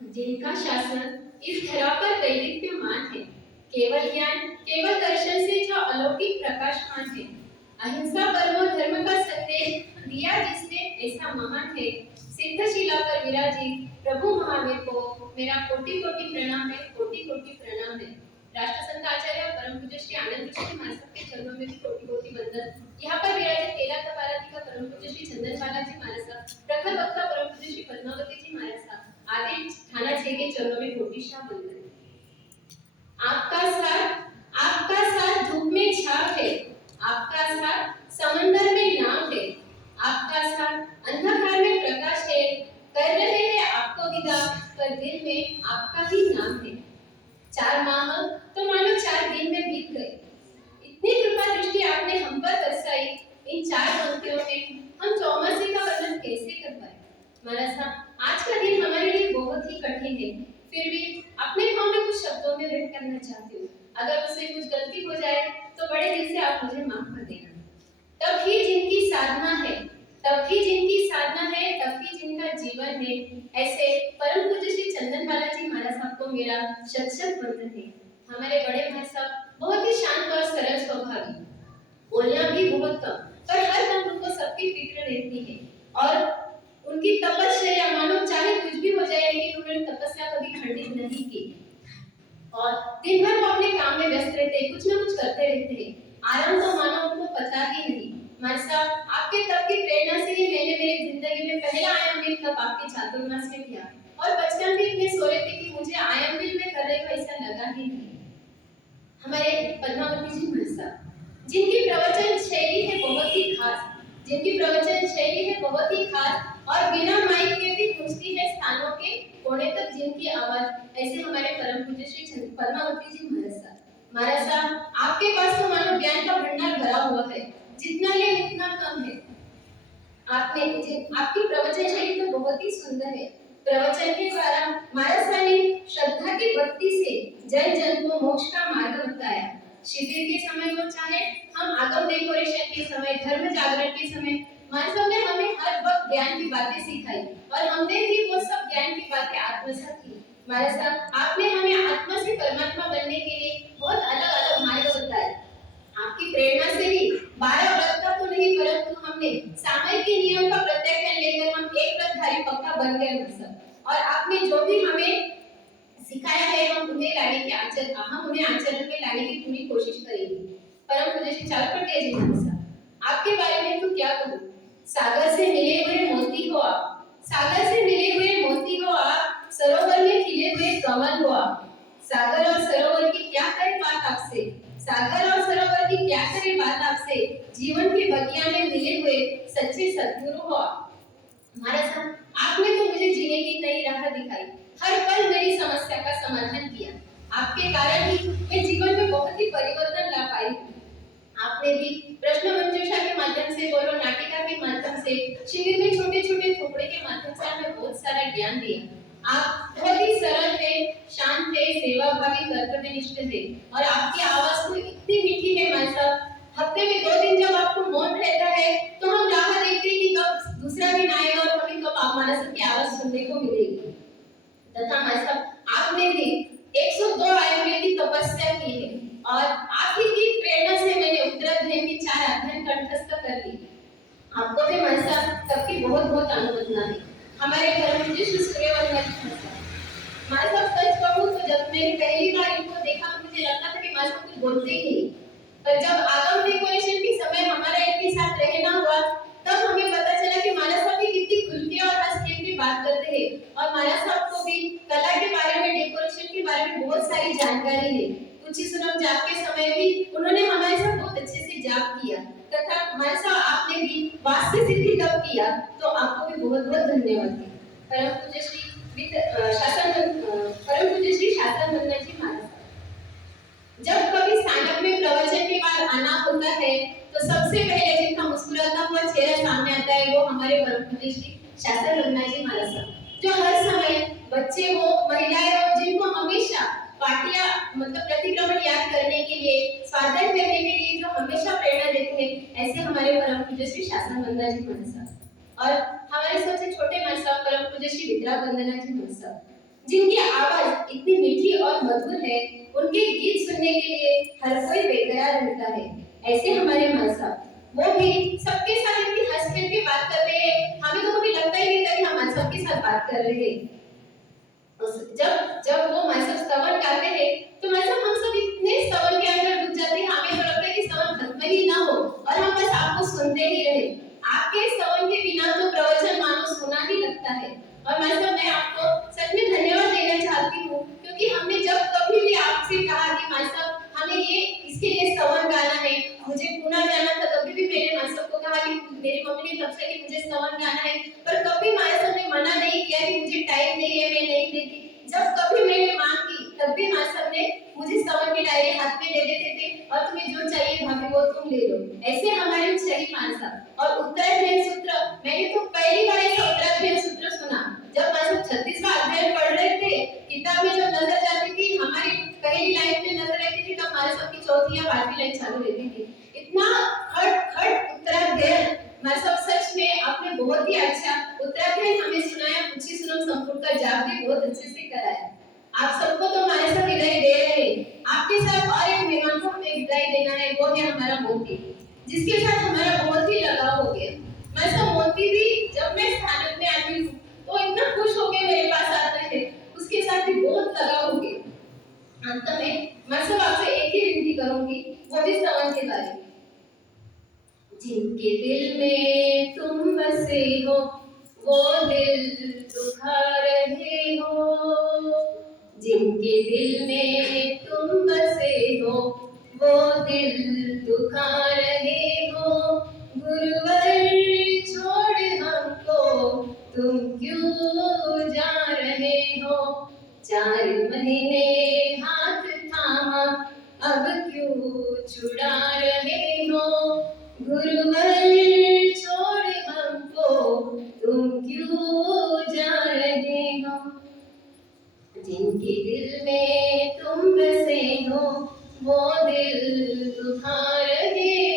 जिनका शासन इस धरा पर दैदीप्यमान है, केवल ज्ञान केवल दर्शन से जो अलौकिक प्रकाशमान है। अहिंसा परमो धर्म का संदेश दिया जिसने ऐसा महान है। सिद्धशिला पर विराजित प्रभु महावीर को मेरा कोटि कोटि प्रणाम है, कोटि कोटि प्रणाम है। राष्ट्रसंत आचार्य परम पूज्य श्री आनंद ऋषि महाराज के चरणों में भी कोटि कोटि वंदन। यहाँ पर विराजित तेला तपाराती का परम पूज्य श्री चंदन बालाजी महाराज, प्रखर वक्ता परम पूज्य श्री पद्मावती जी महाराज आदि थाना 6 के चरणों में कोटिशाह वंदन। आपका साथ धूप में छाव है, आपका साथ समंदर में नाव है, आपका साथ अंधकार में प्रकाश है। कर रहे हैं आपको विदा, पर दिल में आपका ही नाम है। 4 माह तो मानो 4 दिन में बीत गए। इतनी कृपा दृष्टि आपने हम पर बरसाई। इन 4 पंक्तियों में हम चौमासे का वर्णन कैसे कर पाए। महाराज साहब, आज का दिन हमारे लिए बहुत ही कठिन है, फिर भी अपने भाव में कुछ शब्दों में व्यक्त करना चाहती हूँ। अगर मुझसे कुछ गलती हो जाए तो बड़े दिल से आप मुझे माफ कर देना। तब ही जिनकी साधना है, तब ही जिनकी साधना है, तब ही जिनका जीवन है। ऐसे परम पूज्य श्री चंदन बालाजी महाराज साहब को मेरा शत शत वंदन है। हमारे बड़े भाई साहब बहुत ही शांत और सरल स्वभावी, बोलना भी बहुत कम, पर हर दम उनको सबकी फिक्र रहती है। और उनकी तपस्या मानो चाहे कुछ भी हो जाए, लेकिन उन्होंने तपस्या कभी खंडित नहीं की। और दिन भर वो अपने काम में व्यस्त रहते हैं, कुछ ना कुछ करते रहते हैं। आराम तो मानो उनको पता ही नहीं। मानसा, आपके तप की प्रेरणा से ही मैंने मेरी जिंदगी में पहला आयामविल तप आपके चातुर्मास में किया, और बचपन में इतने सोए थे कि मुझे आयामविल में कर रहे हो ऐसा लगा ही नहीं। हमारे पद्मावती जी मानसा, जिनकी प्रवचन शैली है बहुत ही खास, जिनकी प्रवचन शैली है बहुत ही खास, और बिना माइक के भी गूंजती है स्थानों के कोने तक जिनकी आवाज। ऐसे हमारे परम पूज्य श्री पद्मावती जी महाराज साहब, आपके पास तो मानो ज्ञान का भंडार भरा हुआ है, जितना ले उतना कम है। आपकी प्रवचन शैली तो बहुत ही सुंदर है। प्रवचन के द्वारा महाराज साहब ने श्रद्धा की भक्ति से जन जन को मोक्ष का मार्ग बताया। शिविर के समय हो चाहे हम आगम डेकोरेशन के समय, धर्म जागरण के समय, महाराज साहब ने हमें हर वक्त ज्ञान की बातें सिखाई, और हमने भी वो सब ज्ञान की बातें आत्मसात की। महाराज साहब, आपने हमें आत्मा से परमात्मा बनने के लिए बहुत अलग अलग मार्ग बताए। आपकी प्रेरणा से ही 12 व्रत का तो नहीं, परंतु हमने सामयिक के नियम का प्रत्याख्यान लेकर हम एक व्रतधारी पक्का बन गए सब। और आपने जो भी हमें सिखाया है हम उन्हें आचरण में लाने की पूरी कोशिश करेंगे। परम पूज्य श्री चारुपट्टिया जी महाराज, आपके बारे में तो क्या कहूँ। सागर से मिले हुए मोती हो आप, सागर से मिले हुए मोती हो आप, सरोवर में खिले हुए कमल हो आप। सागर और सरोवर की क्या करे बात आपसे, सागर और सरोवर की क्या करे बात आपसे, जीवन के बगिया में मिले हुए सच्चे सद्गुरु हो आप। महाराज साहब, आपने तो मुझे जीने की नई राह दिखाई, हर पल मेरी समस्या का समाधान किया। आपके कारण ही मैं जीवन में बहुत ही परिवर्तन ला पाई हूँ। आपने भी प्रश्न मंजूषा के माध्यम से, बोलो नाटिका के माध्यम से, शिविर में छोटे छोटे थोपड़े के माध्यम से हमें बहुत सारा ज्ञान दिया। आप बहुत ही सरल है, शांत है, सेवाभावी, कर्तव्यनिष्ठ है, और आपकी आवाज तो इतनी मीठी है मां साहब। हफ्ते में 2 दिन जब आपको मौन रहता है तो हम राह देखते हैं कि कब दूसरा दिन आएगा और हमें कब मां साहब की आवाज सुनने को मिलेगी। तथा मां साहब, आपने भी 102 आयुर्वेद की तपस्या की है, और आप ही की प्रेरणा से मैंने उत्तराध्याय की 4 अध्याय कंठस्थ कर ली। आपको भी मां साहब सबकी बहुत बहुत अनुमोदना है। हमारे परम पूज्य श्री सूर्यवंशी मां साहब, सच कहूं तो जब मैंने पहली बार इनको देखा तो मुझे लगता था कि मां साहब कुछ बोलते ही नहीं, पर जब आगम डेकोरेशन के समय हमारा इनके साथ रहना हुआ तब हमें पता चला कि महाराज साहब की कितनी खुल के और हंस के बात करते हैं, और महाराज साहब को भी कला के बारे में, डेकोरेशन के बारे में बहुत सारी जानकारी है। कुछ ही सुनम जाप के समय भी उन्होंने हमारे साथ बहुत अच्छे से जाप किया, तथा महाराज साहब आपने भी वास्य सिद्धि तब किया, तो आपको भी बहुत बहुत धन्यवाद। परम पूज्य श्री शासन वंदना जी महाराज, जब कभी स्थानक में प्रवचन के बाद आना होता है तो सबसे पहले जिनका मुस्कुराता हुआ चेहरा सामने आता है वो हमारे परम पूज्य श्री शासन वंदना जी महाराज, जो हर समय बच्चे हो, महिलाएं हो, जिनको हमेशा पाठिया मतलब प्रतिक्रमण याद करने के लिए, स्वाध्याय करने के लिए जो हमेशा प्रेरणा देते हैं, ऐसे हमारे परम पूज्य श्री शासन वंदना जी महाराज। और हमारे सबसे छोटे मां साहब परम पूज्य श्री विद्या वंदना जी महाराज, जिनकी आवाज इतनी मीठी और मधुर है, उनके गीत सुनने के लिए हर कोई बेकरार रहता है। ऐसे हमारे माँ साहब, वो भी सबके साथ इतनी हंस खेल के बात करते हैं, हमें तो कभी लगता ही नहीं था कि हम माँ साहब के साथ बात कर रहे हैं। जब जब वो माँ साहब स्तवन गाते हैं, तो माँ साहब हम सब इतने स्तवन के अंदर डूब जाते हैं, हमें तो लगता है कि स्तवन खत्म ही ना हो और हम बस आपको सुनते ही रहे। आपके स्तवन के बिना तो प्रवचन मानो सुना ही लगता है। और माँ साहब, मैं आपको सच में धन्यवाद देना चाहती हूँ, क्योंकि हमने जब कभी भी आपसे कहा कि माँ साहब हमें ये इसके लिए स्तवन गाना है, मुझे पुणे जाना था, तभी भी मैंने माँ साहब को कहा कि मेरी मम्मी ने तब से कि मुझे स्तवन गाना है, पर कभी माँ साहब ने मना नहीं किया कि मुझे टाइम नहीं है, मैं नहीं देती। जब कभी मैंने मांग की, तब भी माँ साहब ने मुझे स्तवन की डायरी हाथ में दे देते थे और तुम्हें जो चाहिए भाभी वो तुम ले लो। ऐसे हमारे उत्साही माँ साहब। और उत्तराध्ययन सूत्र, मैंने तो पहली बार ऐसा उत्तराध्ययन सूत्र सुना जब माँ साहब 36वां अध्याय पढ़ रहे थे। किताब में जब नजर जाती थी, हमारी पहली लाइन में नजर रहती थी, तब माँ साहब की चौथी या पांचवी लाइन चालू रहती थी। इतना खट खट उत्तराध्ययन, माँ साहब सच में आपने बहुत ही अच्छा उत्तराध्ययन हमें सुनाया। कुछ सुनो संपूर्ण का जाप भी बहुत अच्छे से कराया। आप सबको तो हमारे साथ विदाई दे रहे हैं, आपके साथ और एक मेहमान को हमें विदाई देना है, वो है हमारा मोती, जिसके साथ हमारा बहुत ही लगाव हो गया। मैं सब मोती भी जब मैं स्थानक में आती हूँ तो इतना खुश होकर मेरे पास आता है, उसके साथ भी बहुत लगाव हो गया। अंत में मैं सब आपसे एक ही विनती करूंगी, वो भी स्तवन के बारे में। जिनके दिल में तुम बसे हो, वो दिल दुखा रहे हो। जिनके दिल में तुम बसे हो, वो दिल दुखा रहे हो। गुरुवर छोड़ हमको तुम क्यों जा रहे हो। 4 महीने हाथ थामा, अब क्यों छुड़ा रहे हो। गुरुवर छोड़ हमको तुम क्यों जा रहे हो। जिनके दिल में तुम बसे हो, वो दिल दुखा रहे